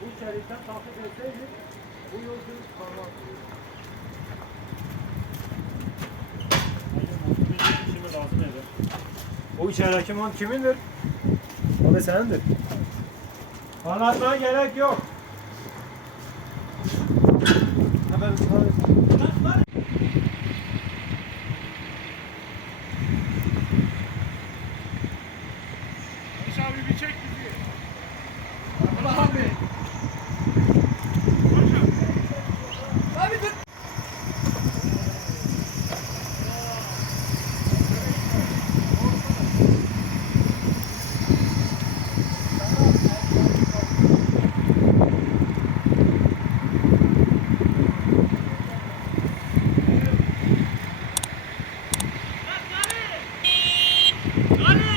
Bu şeritten takip etseydik bu yol düz kalmaz. Şimdi lazım eder. Bu içerideki mont kimindir? O da senindir. Anlatmaya gerek yok. Hemen Barış abi bir çek bizi. Allah abi. Barış abi. Abi dur. Hadi.